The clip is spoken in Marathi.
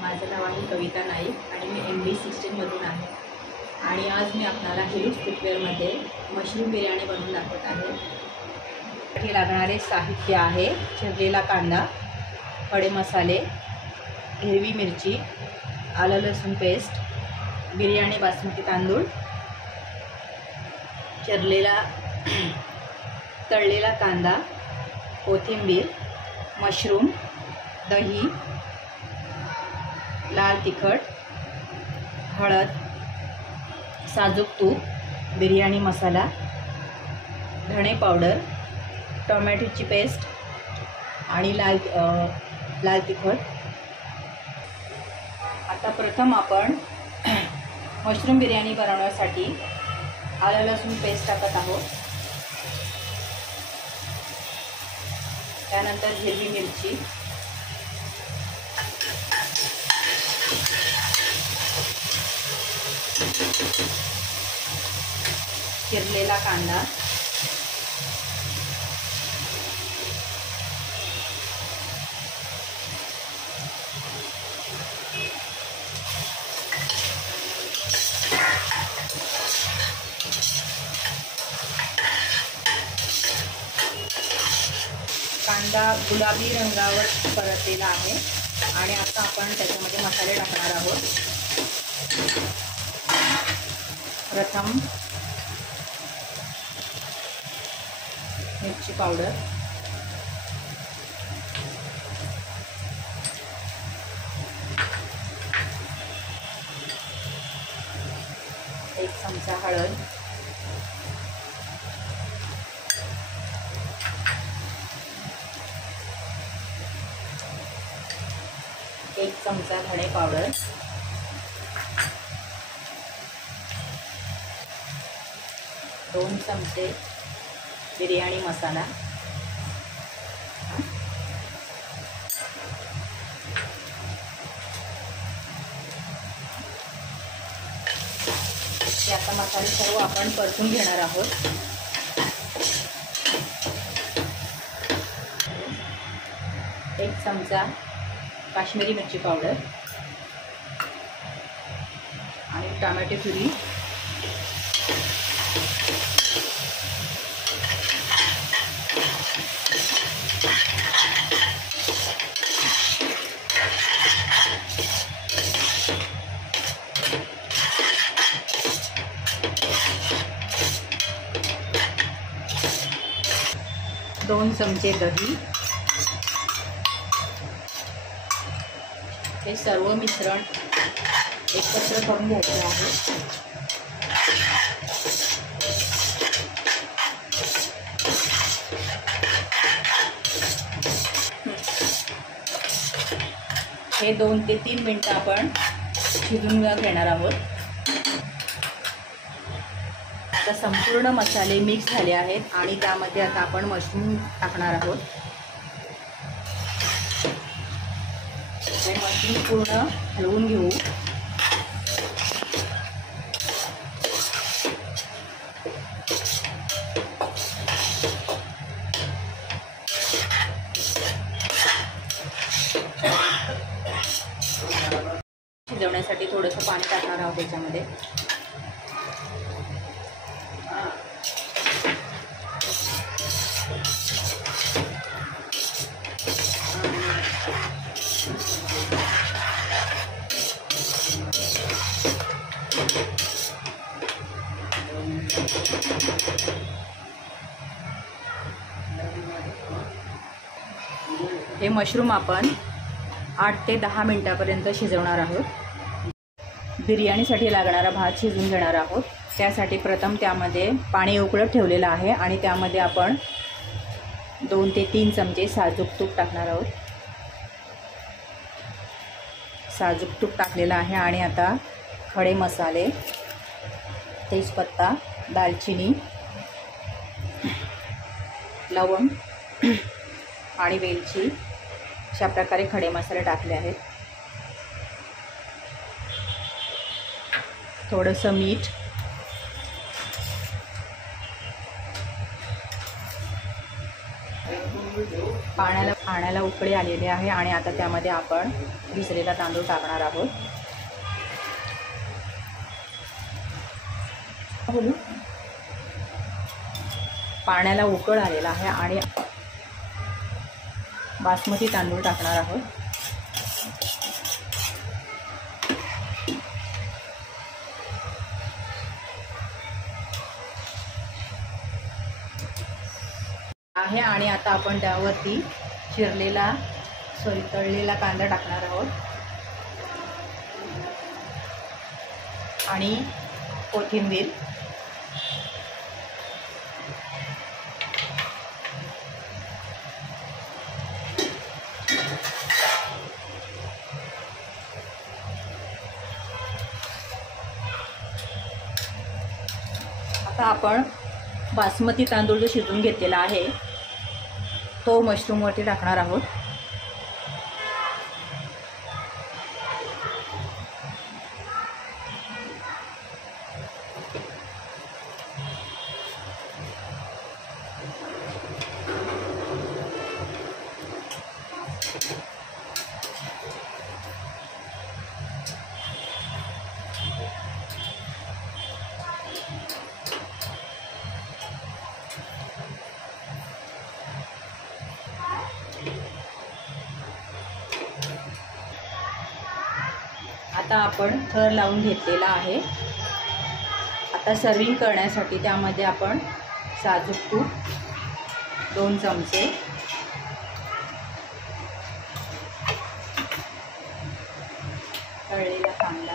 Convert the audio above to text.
माझं नाव आहे कविता नाईक आणि मी MD16 मधून आहे आणि आज मी आपल्याला हिरूज कुकवेअरमध्ये मशरूम बिर्याणी बनवून दाखवत आहे। हे लागणारे साहित्य आहे चिरलेला कांदा, खडे मसाले, हिरवी मिरची, आलं लसूण पेस्ट, बिर्याणी बासमती तांदूळ, चिरलेला तळलेला कांदा, कोथिंबीर, मशरूम, दही, लाल तिखट, हळद, साजूक तूप, बिर्याणी मसाला, धणे पावडर, टोमॅटोची पेस्ट आणि लाल तिखट। आता प्रथम आपण मशरूम बिर्याणी बनवण्यासाठी आलं लसूण पेस्ट टाकत आहोत। त्यानंतर हिरवी मिरची, चिरलेला कांदा, कांदा गुलाबी रंगावर परतलेला आहे आणि आता आपण त्याच्यामध्ये मसाले टाकणार आहोत। प्रथम मिरची पावडर, एक चमचा हळद, एक चमचा धणे पावडर, दोन चमचे बिर्याणी मसाला, हे आता मसाले सर्व आपण परतून घेणार आहोत। एक चमचा काश्मीरी मिरची पावडर आणि टोमॅटो प्युरी, दोन चमचे दही। हे सर्व मिश्रण एकत्र करून घ्यायचे आहे। हे 2 ते 3 मिनिटं आपण शिजवून घेणार आहोत। आता संपूर्ण मसाले मिक्स झाले आहेत आणि त्यामध्ये आता आपण मशरूम टाकणार आहोत। हे मशरूम पूर्ण हलवून घेऊ। शिजवण्यासाठी थोडंसं पाणी टाकणार आहोत त्याच्यामध्ये। हे मशरूम आपण 8 ते 10 मिनिटापर्यंत शिजवणार आहोत। बिर्याणीसाठी लागणारा भात शिजवून घेणार आहोत। त्यासाठी प्रथम त्यामध्ये पाणी उकळत ठेवलेलं आहे आणि त्यामध्ये आपण 2 ते 3 चमचे साजूक तूप टाकणार आहोत। साजूक तूप टाकलेलं आहे आणि आता खडे मसाले, तेजपत्ता, दालचिनी, लवंग आणि वेलची अशा प्रकारे खडे मसाले टाकले आहेत। थोडंसं मीठ, पाण्याला उकळी आलेली आहे आणि आता त्यामध्ये आपण भिजलेला तांदूळ टाकणार आहोत. पाण्याला उकळ आलेला आहे आणि बासमती तांदूळ टाकणार आहोत. आणि आता आपण त्यावरती तळलेला कांदा टाकणार आहोत आणि कोथिंबीर. आता आपण बासमती तांदूळ जो शिजवून घेतलेला आहे तो मशरूमवरती टाकणार आहोत. आता आपण थर लावून घेतलेला आहे. आता सर्विंग करण्यासाठी त्यामध्ये आपण साजूक तूप 2 चमचे, तळलेला कांदा